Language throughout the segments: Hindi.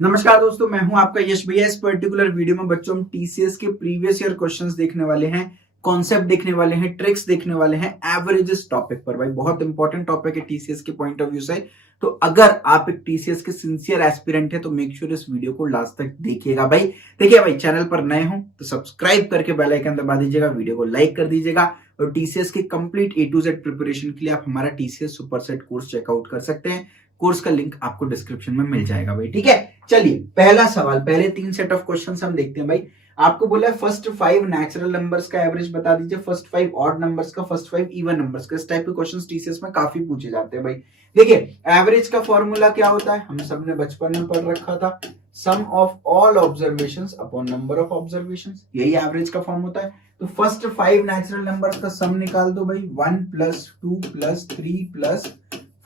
नमस्कार दोस्तों, मैं हूं आपका यश भैया। इस पर्टिकुलर वीडियो में बच्चों हम टीसीएस के प्रीवियस ईयर क्वेश्चंस देखने वाले हैं, कॉन्सेप्ट देखने वाले हैं, ट्रिक्स देखने वाले हैं एवरेजेस टॉपिक पर। भाई बहुत इंपॉर्टेंट टॉपिक है टीसीएस के पॉइंट ऑफ व्यू से। तो अगर आप एक टीसीएस के सिंसियर एस्पिरेंट है तो मेक श्योर इस वीडियो को लास्ट तक देखिएगा। भाई देखिए, भाई चैनल पर नए हो तो सब्सक्राइब करके बेल आइकन दबा दीजिएगा, वीडियो को लाइक कर दीजिएगा और टीसीएस के complete A to Z preparation के लिए आप हमारा TCS super set course check out कर सकते हैं। कोर्स का लिंक आपको डिस्क्रिप्शन में मिल जाएगा भाई, ठीक है। चलिए पहला सवाल, पहले 3 सेट ऑफ क्वेश्चंस हम देखते हैं। भाई आपको बोला है फर्स्ट 5 नेचुरल नंबर्स का एवरेज बता दीजिए, फर्स्ट 5 ऑड नंबर्स का, फर्स्ट 5 इवन नंबर्स का। इस टाइप के क्वेश्चंस टीसीएस में काफी पूछे जाते हैं। भाई देखिए, एवरेज का फॉर्मूला क्या होता है, हम सबने बचपन में पढ़ रखा था, sum of all observations upon number of observations, यही एवरेज का फॉर्म होता है। तो फर्स्ट 5 नेचुरल नंबर्स का सम निकाल दो भाई, 1 plus 2 plus 3 plus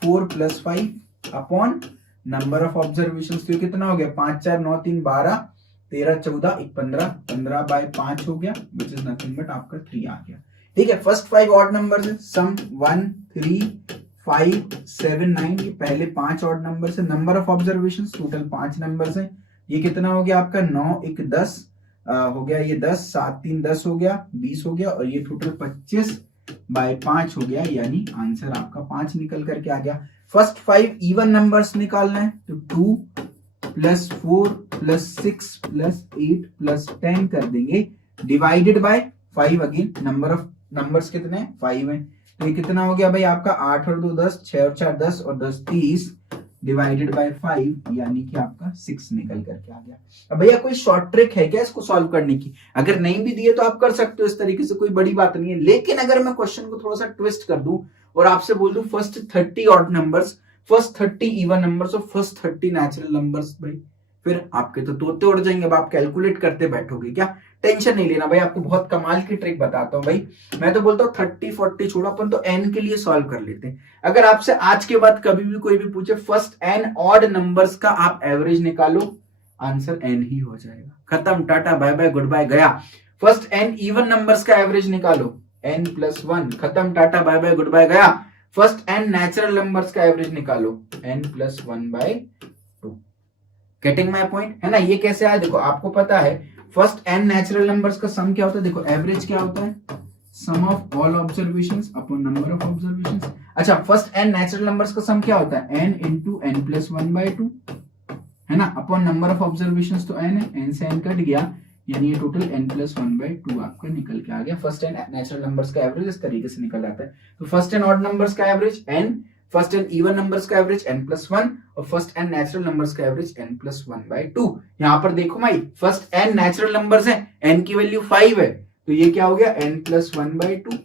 4 plus 5 upon number of observations. तो कितना हो गया, 5 4 9 3 12 13 14 1 15, 15 बाय 5 हो गया, विच इज नथिंग बट आपका 3 आ गया। ठीक है, फर्स्ट 5 ऑड नंबर्स है, सम 1 3 5 7 9, ये पहले 5 ऑड नंबर्स है। Number of observations total 5 numbers है, ये कितना हो गया आपका 9 1 10 हो गया, ये 10 7 3 10 हो गया, 20 हो गया, और ये टोटल 25 बाय 5 हो गया, यानी आंसर आपका 5 निकल करके आ गया। फर्स्ट 5 इवन नंबर्स निकालना है, तो 2 प्लस 4 प्लस 6 प्लस 8 प्लस 10 कर देंगे, divided by 5। Again number of numbers कितने हैं, 5 है। तो ये कितना हो गया भाई आपका 8 और 2 10, 6 और 4 10 और 10 30, डिवाइडेड बाय 5, यानी कि आपका 6 निकल करके आ गया। अब भैया कोई शॉर्ट ट्रिक है क्या इसको सॉल्व करने की? अगर नहीं भी दिए तो आप कर सकते हो इस तरीके से, कोई बड़ी बात नहीं है। लेकिन अगर मैं क्वेश्चन को थोड़ा सा ट्विस्ट कर दूं और आपसे बोल दूं first 30 odd numbers, first 30 even numbers और फर्स्ट 30 नेचुरल नंबर्स, भाई फिर आपके तो तोते उड़ जाएंगे। अब आप कैलकुलेट करते बैठोगे क्या? टेंशन नहीं लेना भाई, आपको बहुत कमाल की ट्रिक बताता हूं भाई। मैं तो बोलता हूँ 30 40 छोड़ो, अपन तो एन के लिए सॉल्व कर लेते हैं। अगर आपसे आज के बाद कभी भी कोई भी पूछे फर्स्ट एन ऑड नंबर्स का आप एवरेज निकालो, आंसर एन ही हो जाएगा। खत्म, tata bye bye goodbye, गया। फर्स्ट एन इवन नंबर्स का एवरेज निकालो, एन प्लस 1, खत्म, tata bye bye goodbye, गया। फर्स्ट एन नेचुरल नंबर्स का एवरेज निकालो, n plus 1 by 2। Getting my point है ना? ये कैसे आया देखो, आपको पता है फर्स्ट एन नेचुरल नंबर्स का सम क्या होता है। देखो एवरेज क्या होता है, sum of all observations upon number of observations. अच्छा, फर्स्ट एन नेचुरल नंबर्स का सम क्या होता है, N into N plus 1 by 2, है ना, अपॉन नंबर ऑफ ऑब्जर्वेशंस तो एन है, एन से एन कट गया, यानी ये टोटल n प्लस 1 बाय 2 आपका निकल के आ गया। फर्स्ट एन नेचुरल नंबर्स का एवरेज इस तरीके से निकल आता है। तो फर्स्ट एन ऑड नंबर्स का average n, first n even numbers का एवरेज n प्लस 1 और फर्स्ट एन नेचुरल नंबर्स का एवरेज n प्लस 1 बाय 2। यहाँ पर देखो भाई, फर्स्ट एन नेचुरल नंबर्स है, n की वैल्यू 5 है, तो ये क्या हो गया n plus 1 by 2।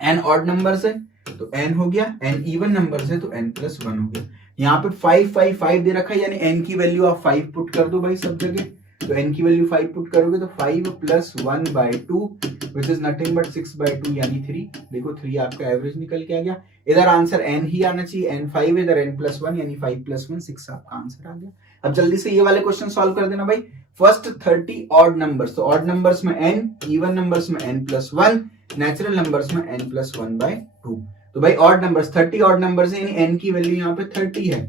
n odd numbers है तो n हो गया, n इवन नंबर्स है तो n प्लस 1 हो गया। यहाँ पे 5 5 5 दे रखा है, यानी n की वैल्यू आप 5 पुट कर दो भाई सब जगह। तो n की वैल्यू 5 पुट करोगे तो 5 plus 1 by 2 which is nothing but 6 by 2, यानी 3। देखो 3 आपका एवरेज निकल के आ गया। इधर आंसर n ही आना चाहिए, n 5, इधर n प्लस 1, यानी 5 प्लस 1 6 आपका आंसर आ गया। अब जल्दी से ये वाले क्वेश्चन सॉल्व कर देना भाई। फर्स्ट 30 ऑड नंबर्स, तो ऑड नंबर्स में n, इवन नंबर्स में n प्लस 1, नेचुरल नंबर्स में n प्लस 1 बाय 2। तो भाई ऑड नंबर्स 30 ऑड नंबर्स है, यानी n की वैल्यू यहाँ पे 30 है,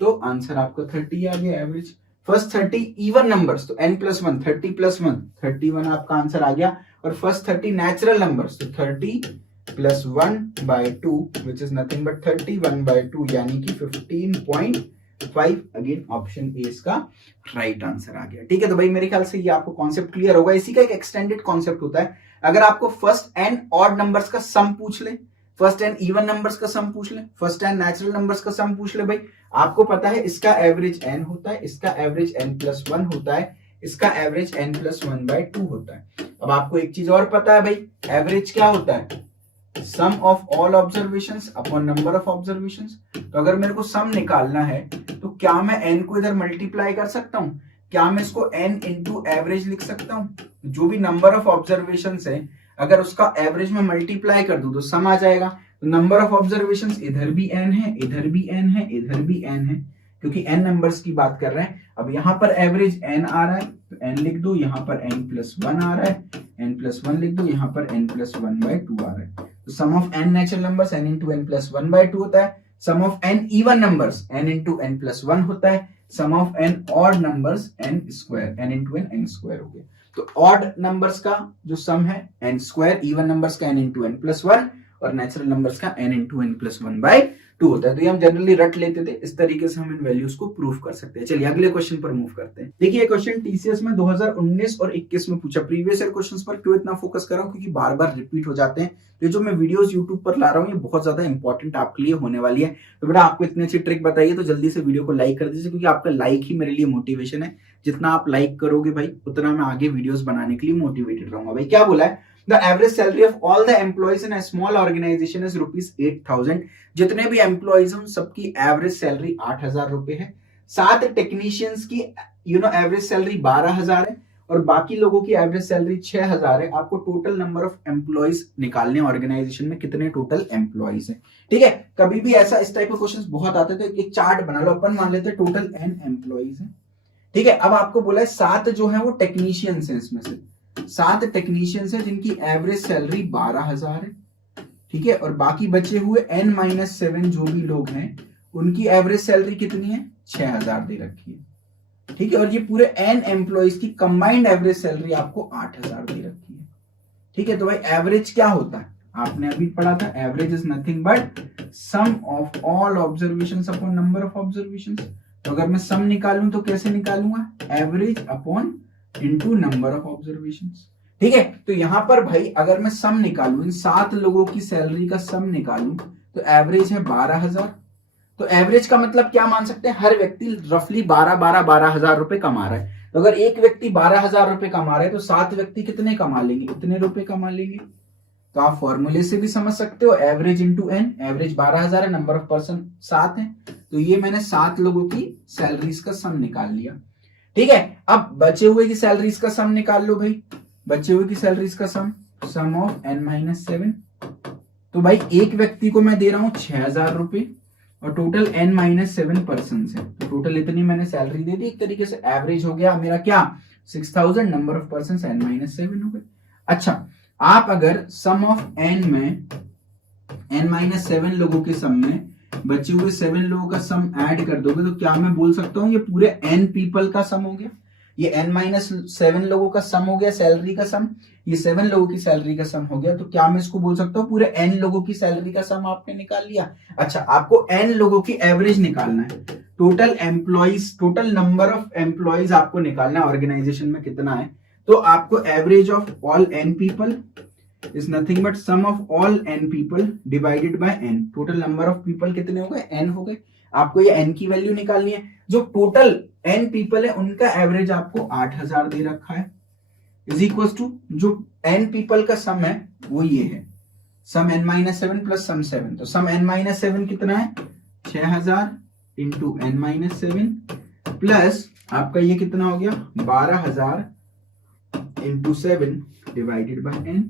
तो आंसर आपका 30 आ गया एवरेज। फर्स्ट 30 इवन नंबर्स, तो n प्लस 1, 30 प्लस 1 31 आपका आंसर आ गया। और फर्स्ट 30 नेचुरल नंबर्स, तो 30 plus 1 by 2 which is nothing but 31 by 2, यानी कि 15.5। अगेन ऑप्शन ए इसका राइट आंसर आ गया। ठीक है, तो भाई मेरे ख्याल से ये आपको कॉन्सेप्ट क्लियर होगा। इसी का एक एक्सटेंडेड कॉन्सेप्ट होता है, अगर आपको फर्स्ट एन ऑड नंबर्स का सम पूछ ले, फर्स्ट एन इवन नंबर्स का सम पूछ ले, फर्स्ट एन नेचुरल नंबर्स का सम पूछ ले, भाई आपको पता है इसका एवरेज n होता है, इसका एवरेज n प्लस 1 होता है, इसका एवरेज n प्लस 1 बाय 2 होता है। अब आपको एक चीज और पता है भाई, एवरेज क्या होता है, sum of all observations upon number of observations. तो अगर मेरे को सम निकालना है तो क्या मैं n को इधर मल्टीप्लाई कर सकता हूं, क्या मैं इसको n इंटू एवरेज लिख सकता हूं? जो भी नंबर ऑफ ऑब्जर्वेशंस है, अगर उसका एवरेज में मल्टीप्लाई कर दूं तो सम आ जाएगा। तो नंबर ऑफ ऑब्जर्वेशंस इधर भी n है, इधर भी n है, इधर भी n है, क्योंकि n नंबर्स की बात कर रहे हैं। अब यहाँ पर एवरेज n आ रहा है तो n लिख दो, यहाँ पर n प्लस 1 आ रहा है, n प्लस 1 लिख दो, यहाँ पर n प्लस 1 बाय 2 आ रहा है। तो sum of n natural numbers n into n plus 1 by 2 होता है। Sum of n even numbers n into n plus 1 होता है। Sum of N odd numbers N square, N into N, N square हो गया। तो ऑड नंबर्स का जो सम है एन स्क्वायर, इवन नंबर्स का N into N plus one, और नेचुरल नंबर्स का N into N plus one by two होता है। तो ये हम जनरली रट लेते थे, इस तरीके से हम इन वैल्यूज को प्रूव कर सकते हैं। चलिए अगले क्वेश्चन पर मूव करते हैं। देखिए ये क्वेश्चन टीसीएस में 2019 और 21 में पूछा। प्रीवियस ईयर क्वेश्चंस पर क्यों इतना फोकस कर रहा हूं, क्योंकि बार बार रिपीट हो जाते हैं। तो जो मैं वीडियोस यूट्यूब पर ला रहा हूँ ये बहुत ज्यादा इंपॉर्टेंट आपके लिए होने वाली है। तो बेटा आपको इतनी अच्छी ट्रिक बताइए तो जल्दी से वीडियो को लाइक कर दीजिए, क्योंकि आपका लाइक ही मेरे लिए मोटिवेशन है। जितना आप लाइक करोगे भाई उतना मैं आगे वीडियोस बनाने के लिए मोटिवेटेड रहूंगा। भाई क्या बोला है, the average salary of all the employees in a small organisation is ₹8,000। जितने भी एम्प्लॉइज हैं सबकी एवरेज सैलरी 8,000 रुपए है। 7 टेक्नीशियंस की एवरेज सैलरी 12,000 है, और बाकी लोगों की एवरेज सैलरी 6,000 है। आपको टोटल नंबर ऑफ एम्प्लॉइज निकालने ऑर्गेनाइजेशन में कितने टोटल एम्प्लॉइज है। ठीक है, कभी भी ऐसा इस टाइप के क्वेश्चंस बहुत आते थे। एक चार्ट बना लो, अपन मान लेते हैं टोटल n एम्प्लॉइज है। ठीक है, अब आपको बोला है 7 जो है वो टेक्नीशियंस है, इसमें से 7 टेक्नीशियंस है जिनकी एवरेज सैलरी 12,000 है। ठीक है, और बाकी बचे हुए n-7 जो भी लोग हैं उनकी एवरेज सैलरी कितनी है, 6,000 दे रखी है। ठीक है, और ये पूरे n एम्प्लॉइज की कंबाइंड एवरेज सैलरी आपको 8,000 दे रखी है। ठीक है, तो भाई एवरेज क्या होता है, आपने अभी पढ़ा था, average is nothing but sum of all observations upon number of observations. तो अगर मैं सम निकालूं तो कैसे निकालूंगा, average upon into number of observations. ठीक है, तो यहां पर भाई अगर मैं सम निकालूं, इन 7 लोगों की सैलरी का सम निकालूं तो एवरेज है 12,000। तो एवरेज का मतलब क्या मान सकते हैं, हर व्यक्ति रफली 12,000 रुपए कमा रहा है। तो अगर एक व्यक्ति 12,000 रुपए कमा रहा है तो 7 व्यक्ति कितने कमा लेंगे, इतने रुपए कमा लेंगे। तो आप फॉर्मूले से भी समझ सकते हो, एवरेज इंटू एन। एवरेज 12,000 है, नंबर ऑफ पर्सन 7 है, तो ये मैंने 7 लोगों की सैलरीज का सम निकाल लिया। ठीक है, अब बचे हुए की सैलरीज का सम निकाल लो भाई। बचे हुए की सैलरीज का सम ऑफ n-7। तो भाई एक व्यक्ति को मैं दे रहा हूं 6,000 रुपए, और टोटल n-7 पर्सन है, तो टोटल इतनी मैंने सैलरी दे दी। एक तरीके से एवरेज हो गया मेरा क्या, 6,000, नंबर ऑफ पर्सन n-7 हो गए। अच्छा, आप अगर सम ऑफ n में n-7 लोगों के सम में बचे हुए 7 लोगों का सम ऐड कर दोगे तो क्या मैं बोल सकता हूं ये पूरे n पीपल का सम हो गया। ये n-7 लोगों का सम हो गया सैलरी का सम, ये 7 लोगों की सैलरी का सम हो गया। तो क्या मैं इसको बोल सकता हूँ पूरे n लोगों की सैलरी का सम आपने निकाल लिया। अच्छा, आपको n लोगों की एवरेज निकालना है, total employees, total number of employees आपको निकालना है ऑर्गेनाइजेशन में कितना है। तो आपको average of all n people is nothing but sum of all n people divided by n। Total number of people कितने हो गए, n हो गए। आपको ये n की वैल्यू निकालनी है। जो टोटल n पीपल है उनका एवरेज आपको 8,000 दे रखा है, इज इक्वल टू जो n पीपल का सम है वो ये है, सम n-7 प्लस सम 7। तो सम n-7 कितना है, 6,000 इंटू n-7 प्लस आपका ये कितना हो गया, 12,000 इंटू 7 डिवाइडेड बाय n।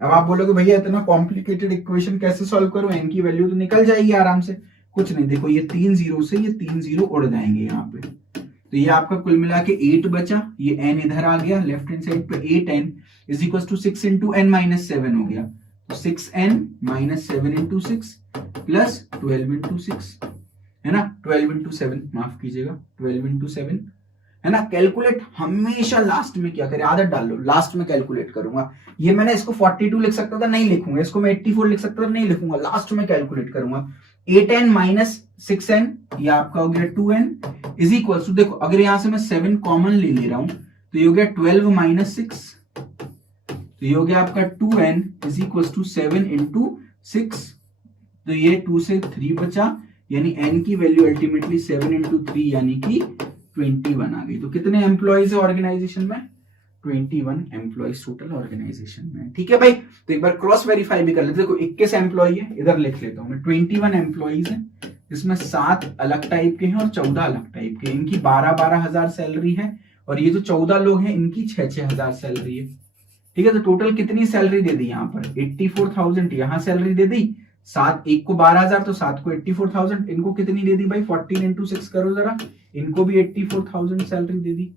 अब आप बोलोगे भैया इतना कॉम्प्लिकेटेड इक्वेशन कैसे सॉल्व करूं, n की वैल्यू तो निकल जाएगी आराम से। कुछ नहीं, देखो ये 3 जीरो से ये 3 जीरो उड़ जाएंगे यहाँ पे, तो ये आपका कुल मिला के 8 बचा, ये n इधर आ गया लेफ्ट हैंड साइड पे, 8n is equal to 6 into n-7 हो गया। तो 6n-7 इंटू 6 प्लस 12 इंटू 6 है ना, 12 इंटू 7 माफ कीजिएगा, 12 इंटू 7 है ना। कैलकुलेट हमेशा लास्ट में क्या करें, आदत डाल लो, लास्ट में कैलकुलेट करूंगा। ये मैंने इसको 42 लिख सकता था, नहीं लिखूंगा। इसको मैं 84 लिख सकता था, नहीं लिखूंगा, लास्ट में कैलकुलेट करूंगा। 8n माइनस 6n ये आपका हो गया 2n इज इक्वल टू, देखो अगर यहां से मैं 7 कॉमन ले रहा हूं तो ये हो गया 12 माइनस 6, तो ये हो गया आपका 2n is equal to 7 into 6। तो ये 2 से 3 बचा, यानी n की वैल्यू अल्टीमेटली 7 इंटू 3 यानी कि 21 आ गई। तो कितने एम्प्लॉइज है ऑर्गेनाइजेशन में, 21 एम्प्लॉइज टोटल ऑर्गेनाइजेशन में। ठीक है भाई, तो एक बार क्रॉस वेरीफाई भी कर लेते। देखो 21 एम्प्लॉय है, इधर लिख लेता हूं मैं, 21 एम्प्लॉइज है, इसमें 7 अलग टाइप के हैं और 14 अलग टाइप के। इनकी 12,000 सैलरी है, और ये जो 14 लोग हैं इनकी 6,000 सैलरी है। ठीक है, तो टोटल कितनी सैलरी दे दी यहाँ पर, 84,000 यहाँ सैलरी दे दी। 7 एक को 12,000 तो 7 को 84,000, इनको कितनी दे दी भाई, 14 इंटू 6 करो जरा, इनको भी 84,000 सैलरी दे दी।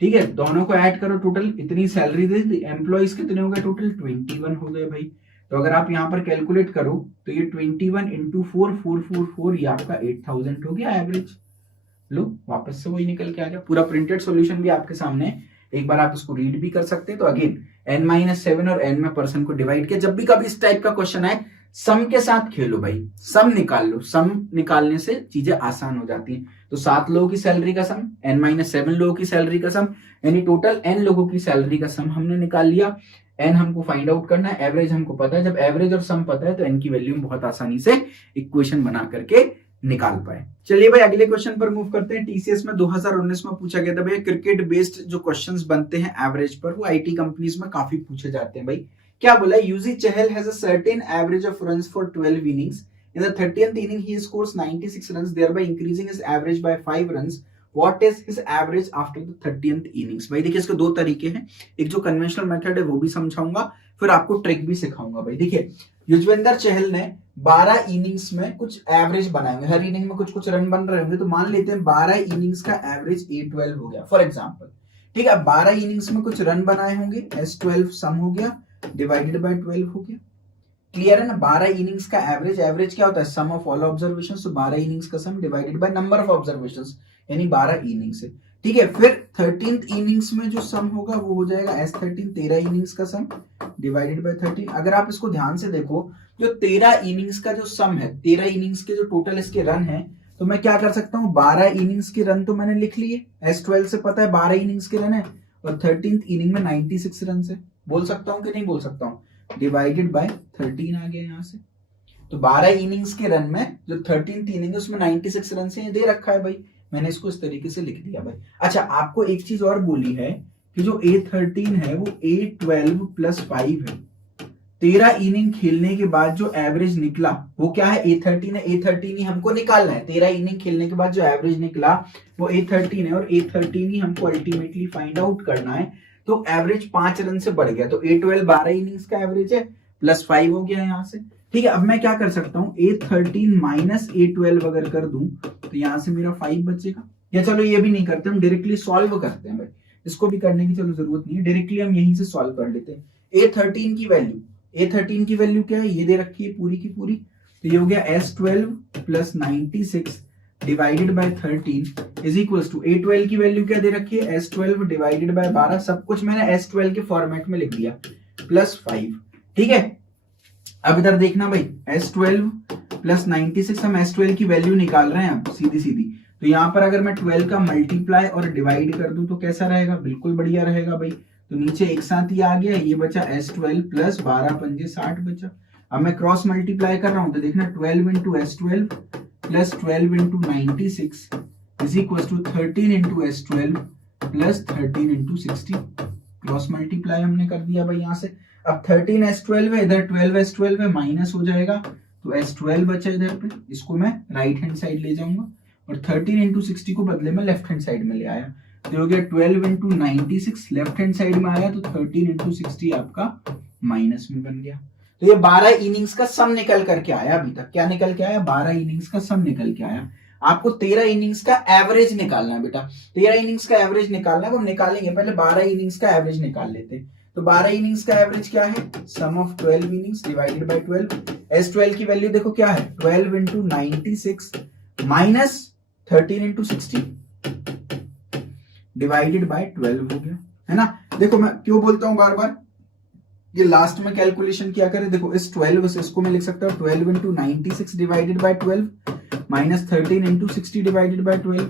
ठीक है, दोनों को ऐड करो, टोटल इतनी सैलरी दे दी। एम्प्लॉइज कितने हो गए, टोटल 21 हो गए भाई। तो अगर आप यहाँ पर कैलकुलेट करो तो ये 21 इंटू 4 444 ये आपका 8,000 हो गया एवरेज। लो वापस से वही निकल के आ गया। पूरा प्रिंटेड सॉल्यूशन भी आपके सामने, एक बार आप इसको रीड भी कर सकते हैं। तो अगेन n-7 और n में पर्सन को डिवाइड किया। जब भी कभी इस टाइप का क्वेश्चन आए, सम के साथ खेलो भाई, सम निकाल लो। सम निकालने से चीजें आसान हो जाती हैं। तो 7 लोगों की सैलरी का सम, n-7 लोगों की सैलरी का सम, यानी टोटल n लोगों की सैलरी का सम हमने निकाल लिया। n हमको फाइंड आउट करना है, एवरेज हमको पता है। जब एवरेज और सम पता है तो n की वैल्यू हम बहुत आसानी से इक्वेशन बना करके निकाल पाए। चलिए भाई अगले क्वेश्चन पर मूव करते हैं। टीसीएस में 2019 में पूछा गया था भैया, क्रिकेट बेस्ड जो क्वेश्चंस बनते हैं एवरेज पर, वो आईटी कंपनीज में काफी पूछे जाते हैं भाई। क्या बोला, Yuzi Chahal has a certain average of runs for 12 innings. In the 30th inning he scores 96 runs, thereby increasing his average by 5 runs. What is his average after the 30th innings. भाई देखिए, इसके दो तरीके हैं। एक जो कन्वेंशनल मेथड है वो भी समझाऊंगा, फिर आपको ट्रिक भी सिखाऊंगा। भाई देखिए, युजवेंद्र चहल ने 12 इनिंग्स में कुछ एवरेज बनाएंगे, हर इनिंग में कुछ कुछ रन बन रहे होंगे। तो मान लेते हैं 12 इनिंग्स का एवरेज A12 हो गया फॉर एग्जांपल। ठीक है, 12 इनिंग्स में कुछ रन बनाए होंगे, S12 सम हो गया, डिवाइडेड बाय 12 हो गया। क्लियर है ना। 12 इनिंग्स का एवरेज, एवरेज क्या होता है, सम ऑफ ऑल ऑब्जर्वेशंस। तो 12 इनिंग्स का सम divided by number of observations, यानी 12 इनिंग्स है। ठीक है, फिर 13th इनिंग्स में जो सम होगा वो हो जाएगा S13, 13 इनिंग्स का सम डिवाइडेड बाय 13। अगर आप इसको ध्यान से देखो, जो 13 इनिंग्स का जो सम है, 13 इनिंग्स के जो टोटल इसके रन है, तो मैं क्या कर सकता हूँ, 12 इनिंग्स के रन तो मैंने लिख लिए, S12 से पता है 12 इनिंग्स के रन है, और 13th इनिंग में 96 रन है। बोल सकता हूँ कि नहीं बोल सकता हूँ, डिवाइडेड बाय 13 आ गया यहाँ से। तो 12 इनिंग्स के रन में जो 13th इनिंग है उसमें 96 रन से दे रखा है भाई, मैंने इसको इस तरीके से लिख दिया भाई। अच्छा, आपको एक चीज और बोली है कि जो A13 है वो A12 प्लस 5 है। 13 इनिंग खेलने के बाद जो एवरेज निकला वो क्या है, A13 है। A13 ही हमको निकालना है। 13 इनिंग खेलने के बाद जो एवरेज निकला वो A13 है, और A13 ही हमको अल्टीमेटली फाइंड आउट करना है। तो एवरेज 5 रन से बढ़ गया, तो A12 12 इनिंग्स का एवरेज है, प्लस 5 हो गया यहाँ से। ठीक है, अब मैं क्या कर सकता हूँ, A13 माइनस A12 अगर कर दूं तो यहाँ से मेरा 5 बचेगा। या चलो ये भी नहीं करते, हम डायरेक्टली सॉल्व करते हैं भाई, इसको भी करने की चलो जरूरत नहीं है, डायरेक्टली हम यहीं से सॉल्व कर लेते हैं। A13 की वैल्यू क्या है, ये दे रखी है पूरी की पूरी। तो ये हो गया S12 plus 96 divided by 13 is equals to A12 की वैल्यू क्या दे रखी है, S12 डिवाइडेड बाय 12। सब कुछ मैंने S12 के फॉर्मेट में लिख दिया, प्लस 5। ठीक है, अब इधर देखना भाई, S12 प्लस 96, हम S12 की वैल्यू निकाल रहे हैं अब सीधी सीधी। तो यहाँ पर अगर मैं 12 का मल्टीप्लाई और डिवाइड कर दूं तो कैसा रहेगा, बिल्कुल बढ़िया रहेगा भाई। तो नीचे एक साथ ही आ गया, ये बचा S12 प्लस 12 पंजे 60 बचा। अब मैं क्रॉस मल्टीप्लाई कर रहा हूं तो देखना 12 into S12 plus 12 into 96 is equal to 13 into S12 plus 13 into 60। Cross multiply हमने कर दिया भाई यहाँ से। अब 13 S12 है, इधर 12 S12 है, माइनस हो जाएगा, तो S12 बचा इधर पे, इसको मैं राइट हैंड साइड ले जाऊंगा, और 13 इंटू 60 को बदले में लेफ्ट हैंड साइड में ले आया। तो हो गया 12 इंटू 96, लेफ्ट हैंड साइड में आया तो 13 इंटू 60 आपका माइनस में बन गया। तो ये 12 इनिंग्स का सम निकल करके आया। अभी तक क्या निकल के आया, 12 इनिंग्स का सम निकल के आया। आपको 13 इनिंग्स का एवरेज निकालना है बेटा, 13 इनिंग्स का एवरेज निकालना है, वो निकालेंगे, पहले 12 इनिंग्स का एवरेज निकाल लेते हैं। तो 12 इनिंग्स का एवरेज क्या है, sum of 12 innings divided by 12। S12 की वैल्यू देखो क्या है, 12 into 96 minus 13 into 60 divided by 12 हो गया, है ना। देखो मैं क्यों बोलता हूं बार बार, ये लास्ट में कैलकुलेशन क्या करें, देखो इस 12 से इसको मैं लिख सकता हूं 12 into 96 divided by 12 minus 13 into 60 divided by 12।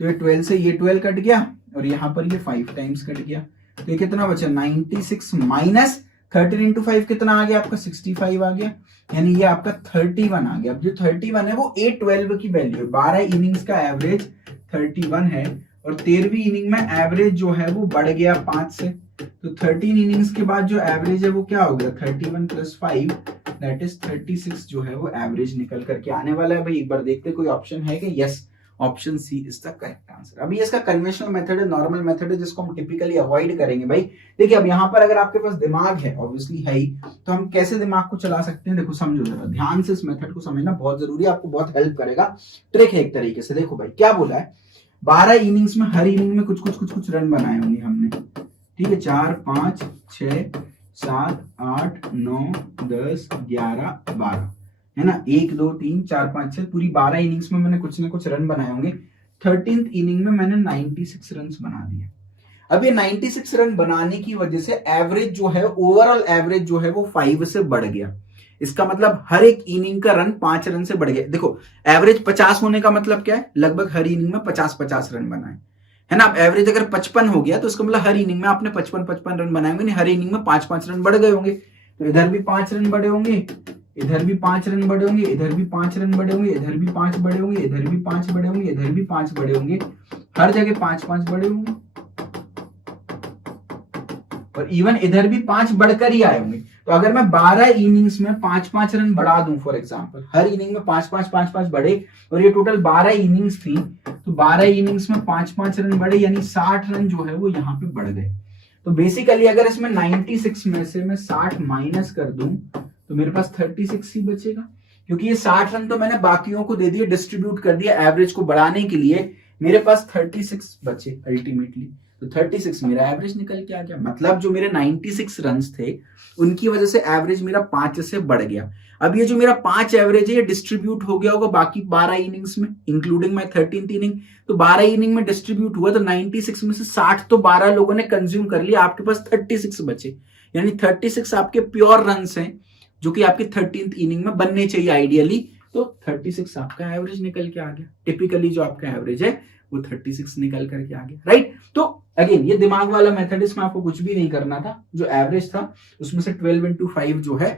तो ये 12 से ये 12 कट गया, और यहां पर ये 5 टाइम्स कट गया, तो ये कितना बचा 96 माइनस 13 इंटू 5 कितना आ गया आपका 65 आ गया, यानी ये आपका 31 आ गया। अब जो 31 है वो A12 की वैल्यू है। 12 इनिंग्स का एवरेज 31 है, और 13वीं इनिंग में एवरेज जो है वो बढ़ गया 5 से, तो 13 इनिंग्स के बाद जो एवरेज है वो क्या हो गया 31 प्लस 5 दैट इज 36 जो है वो एवरेज निकल करके आने वाला है। भाई एक बार देखते कोई ऑप्शन है कि yes, option C is the correct answer. अभी इसका कन्वेंशनल मेथड है, नॉर्मल मेथड है, जिसको हम टिपिकली अवॉइड करेंगे। भाई देखिए, अब यहाँ पर अगर आपके पास दिमाग है, ऑब्वियसली है ही, तो हम कैसे दिमाग को चला सकते हैं, देखो समझो जरा ध्यान से, इस मेथड को समझना बहुत जरूरी है, आपको बहुत हेल्प करेगा। ट्रिक है एक तरीके से। देखो भाई क्या बोला है, 12 इनिंग्स में हर इनिंग में कुछ रन बनाए होंगे हमने, ठीक है, 4 5 6 7 8 9 10 11 12, है ना, 1 2 3 4 5 6 पूरी 12 इनिंग्स में मैंने कुछ ना कुछ रन बनाए होंगे। 13th इनिंग में मैंने 96 रन बना दिए। अब ये 96 रन बनाने की वजह से एवरेज जो है, ओवरऑल एवरेज जो है वो 5 से बढ़ गया। इसका मतलब हर एक इनिंग का रन 5 रन से बढ़ गया। देखो एवरेज 50 होने का मतलब क्या है, लगभग हर इनिंग में 50-50 रन बनाए, है ना। अब एवरेज अगर 55 हो गया तो इसका मतलब हर इनिंग में आपने 55-55 रन बनाए होंगे, हर इनिंग में 5-5 रन बढ़ गए होंगे। तो इधर भी 5 रन बढ़े होंगे, इधर भी 5 रन बढ़े होंगे, इधर भी 5 रन बढ़े होंगे, इधर भी 5 बढ़े होंगे, इधर भी 5 बढ़े होंगे, इधर भी 5 बढ़े होंगे, हर जगह 5-5 बढ़े होंगे, और इवन इधर भी 5 बढ़कर ही आए होंगे। तो अगर मैं 12 इनिंग्स में 5-5 रन बढ़ा दूं, फॉर एग्जांपल हर इनिंग में 5-5 बढ़े, और ये टोटल 12 इनिंग्स थी, तो 12 इनिंग्स में 5-5 रन बढ़े, यानी 60 रन जो है वो यहाँ पे बढ़ गए। तो बेसिकली अगर इसमें 96 में से मैं 60 माइनस कर दूं तो मेरे पास 36 ही बचेगा, क्योंकि ये 60 रन तो मैंने बाकियों को दे दिए, डिस्ट्रीब्यूट कर दिया एवरेज को बढ़ाने के लिए। मेरे पास 36 बचे अल्टीमेटली, तो 36 मेरा एवरेज निकल के आ गया। मतलब जो मेरे 96 रन्स थे उनकी वजह से एवरेज मेरा 5 से बढ़ गया। अब ये जो मेरा 5 एवरेज है ये डिस्ट्रीब्यूट हो गया होगा बाकी 12 इनिंग्स में, इंक्लूडिंग माय 13th इनिंग। तो 12 इनिंग में डिस्ट्रीब्यूट हुआ तो 96 में से 60 तो 12 लोगों ने कंज्यूम कर लिया, आपके पास 36 बचे, यानी 36 आपके प्योर रन्स हैं जो कि आपकी 13th इनिंग में बनने चाहिए आइडियली। तो 36 आपका एवरेज निकल के आ गया। टिपिकली जो आपका एवरेज है वो 36 निकल करके आ गया, राइट। तो अगेन ये दिमाग वाला मेथड, इसमें आपको कुछ भी नहीं करना था। जो एवरेज था उसमें से 12 into 5 जो है,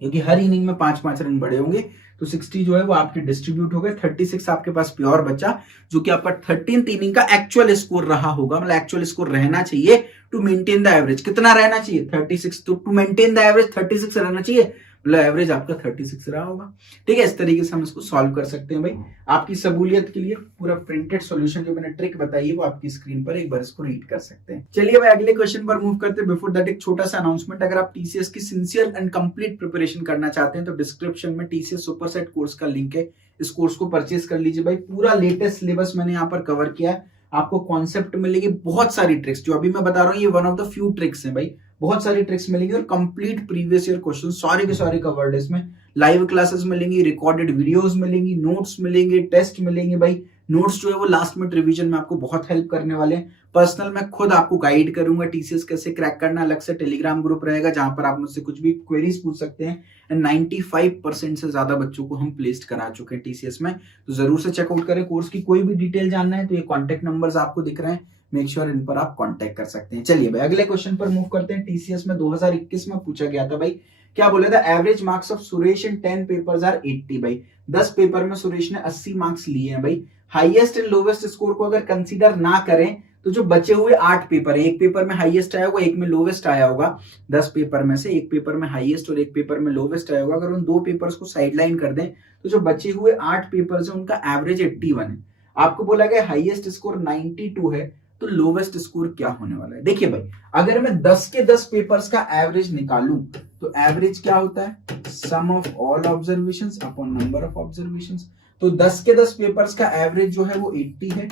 क्योंकि हर इनिंग में 5-5 रन बढ़े होंगे, तो 60 जो है वो आपके डिस्ट्रीब्यूट हो गए, 36 आपके पास प्योर बचा, जो कि आपका 13th इनिंग का एक्चुअल स्कोर रहा होगा। मतलब एक्चुअल स्कोर रहना चाहिए टू मेंटेन द एवरेज। कितना रहना चाहिए? 36। तो टू मेंटेन द एवरेज 36 रहना चाहिए, मतलब एवरेज आपका 36 रहा होगा। ठीक है, इस तरीके से हम इसको सॉल्व कर सकते हैं भाई। आपकी सहूलियत के लिए पूरा प्रिंटेड सॉल्यूशन जो मैंने ट्रिक बताई है वो आपकी स्क्रीन पर एक बार इसको रीड कर सकते हैं। चलिए भाई अगले क्वेश्चन पर मूव करते हैं। बिफोर दैट एक छोटा सा अनाउंसमेंट, अगर आप टीसीएस की सिंसियर एंड कंप्लीट प्रिपरेशन करना चाहते हैं तो डिस्क्रिप्शन में टीसीएस सुपरसेट कोर्स का लिंक है, इस कोर्स को परचेज कर लीजिए भाई। पूरा लेटेस्ट सिलेबस मैंने यहाँ पर कवर किया है, आपको कॉन्सेप्ट मिलेगी, बहुत सारी ट्रिक्स जो अभी मैं बता रहा हूँ ये one of the few tricks है भाई, बहुत सारी ट्रिक्स मिलेंगी, और कंप्लीट प्रीवियस ईयर क्वेश्चन सारे के सारे कवर्ड है इसमें। लाइव क्लासेस मिलेंगी, रिकॉर्डेड वीडियोस मिलेंगी, नोट्स मिलेंगे, टेस्ट मिलेंगे भाई। नोट्स जो है वो लास्ट मिनट रिवीजन में आपको बहुत हेल्प करने वाले हैं। पर्सनल मैं खुद आपको गाइड करूंगा टीसीएस कैसे क्रैक करना। अलग से टेलीग्राम ग्रुप रहेगा जहां पर आप मुझसे कुछ भी क्वेरीज पूछ सकते हैं। एंड 95% से ज्यादा बच्चों को हम प्लेस्ड करा चुके हैं टीसीएस में, तो जरूर से चेकआउट करें। कोर्स की कोई भी डिटेल जानना है तो ये कॉन्टेक्ट नंबर्स आपको दिख रहे हैं, मेक श्योर इन पर आप कांटेक्ट कर सकते हैं। चलिए भाई अगले क्वेश्चन पर मूव करते हैं। टीसीएस में 2021 में पूछा गया था भाई, क्या बोला था? Average marks of Suresh in 10 papers are 80 भाई। 10 पेपर में सुरेश ने 80 मार्क्स लिए हैं भाई। हाईएस्ट एंड लोवेस्ट स्कोर को अगर कंसीडर ना करें तो जो बचे हुए 8 पेपर है, एक पेपर में हाईएस्ट आया होगा, एक में लोवेस्ट आया होगा। 10 पेपर में से एक पेपर में हाईएस्ट और एक पेपर में लोवेस्ट आया होगा। अगर उन 2 पेपर्स को साइडलाइन कर दें तो जो बचे हुए 8 पेपर्स है उनका एवरेज 81 है। आपको बोला गया हाईएस्ट स्कोर 92 है, तो लोवेस्ट स्कोर क्या होने वाला है? देखिए भाई, अगर मैं 10 के 10 पेपर्स का एवरेज निकालूं तो एवरेज क्या होता है? Sum of all observations upon number of observations. तो 10 के 10 पेपर्स का एवरेज जो है वो 80 है,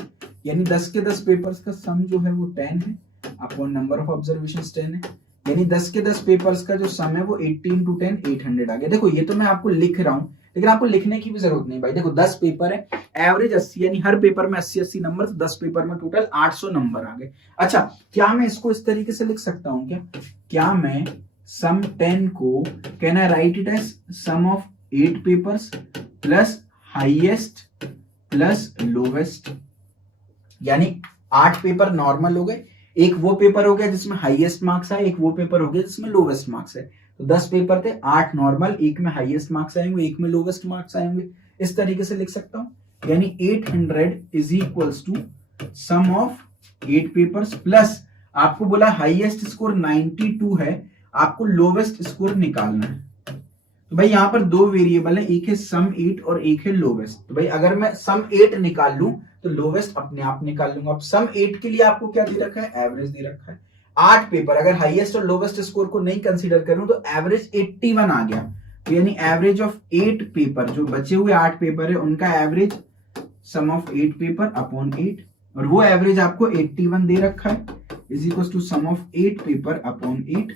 यानी 10 के 10 पेपर्स का सम जो है वो 10 है अपॉन नंबर ऑफ ऑब्जर्वेशंस 10 है, यानी 10 के 10 पेपर्स का जो सम है वो 80 into 10 800 आ गया। देखो ये तो मैं आपको लिख रहा हूं, लेकिन आपको लिखने की भी जरूरत नहीं भाई। देखो 10 पेपर है, एवरेज 80, यानी हर पेपर में 80-80 नंबर, तो 10 पेपर में टोटल 800 नंबर आ गए। अच्छा, क्या मैं इसको इस तरीके से लिख सकता हूं? क्या मैं सम 10 को can I write it as sum of 8 papers plus highest plus lowest, यानी 8 पेपर नॉर्मल हो गए, एक वो पेपर हो गया जिसमें हाईएस्ट मार्क्स आए, एक वो पेपर हो गया जिसमें लोवेस्ट मार्क्स है। तो 10 पेपर थे, 8 नॉर्मल, एक में हाईएस्ट मार्क्स आएंगे, एक में लोवेस्ट मार्क्स आएंगे। इस तरीके से लिख सकता हूं, यानी 800 is equals to sum of 8 papers plus, आपको बोला हाईएस्ट स्कोर 92 है, आपको लोवेस्ट स्कोर निकालना है। तो भाई यहाँ पर 2 वेरिएबल है, एक है सम 8 और एक है लोवेस्ट। तो भाई अगर मैं सम 8 निकाल लूं तो लोवेस्ट अपने आप निकाल लूंगा। अब सम 8 के लिए आपको क्या दे रखा है? एवरेज दे रखा है। 8 पेपर, अगर हाईएस्ट और लोवेस्ट स्कोर को नहीं कंसीडर करूं तो एवरेज 81 आ गया। तो यानी एवरेज ऑफ 8 पेपर, जो बचे हुए 8 पेपर है उनका average sum of 8 paper upon 8, और वो एवरेज आपको 81 दे रखा है, is equal to sum of 8 paper upon 8।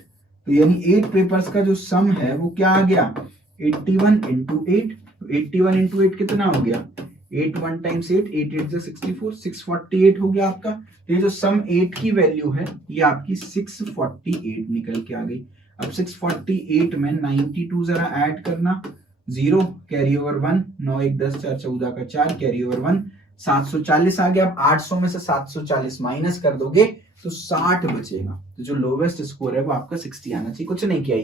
तो यानी 8 पेपर्स का जो सम है वो क्या आ गया? 81 into 8। तो 81 into 8 कितना हो गया? 8 1 टाइम्स 8, 8 8 से 64, 648 हो गया आपका। ये जो सम 8 की वैल्यू है ये आपकी 648 निकल के आ गई। अब 648 में 92 जरा ऐड करना, 0 कैरी ओवर 1, 9 1 10 4 14 का 4 कैरी ओवर 1, 740 आ गया। अब 800 में से 740 माइनस कर दोगे तो 60 बचेगा। तो जो लोवेस्ट स्कोर है वो आपका 60 आना चाहिए। कुछ नहीं किया,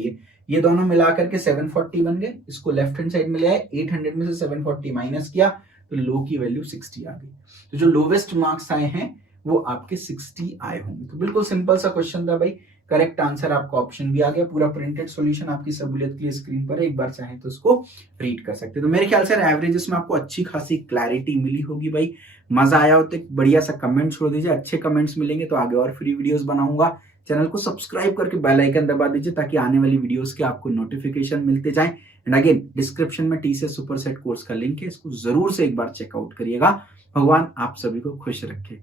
ये दोनों मिलाकर के 740 बन गए। इसको लेफ्ट हैंड साइड में ले आए, 800 में से 740 माइनस किया तो लो की वैल्यू 60 आ गई। तो जो लोवेस्ट मार्क्स आए हैं वो आपके 60 आए होंगे। तो बिल्कुल सिंपल सा क्वेश्चन था भाई। करेक्ट आंसर आपका ऑप्शन भी आ गया। पूरा प्रिंटेड सॉल्यूशन आपकी सहूलियत के लिए स्क्रीन पर है, एक बार चाहे तो उसको रीड कर सकते हैं। तो मेरे ख्याल से एवरेजेस में आपको अच्छी खासी क्लैरिटी मिली होगी भाई। मजा आया हो तो एक बढ़िया सा कमेंट छोड़ दीजिए। अच्छे कमेंट्स मिलेंगे तो आगे और फ्री वीडियोस बनाऊंगा। चैनल को सब्सक्राइब करके बेल आइकन दबा दीजिए ताकि आने वाली वीडियोस के आपको नोटिफिकेशन मिलते जाएं। एंड अगेन डिस्क्रिप्शन में टीसीएस सुपरसेट कोर्स का लिंक है, इसको जरूर से एक बार चेकआउट करिएगा। भगवान आप सभी को खुश रखे।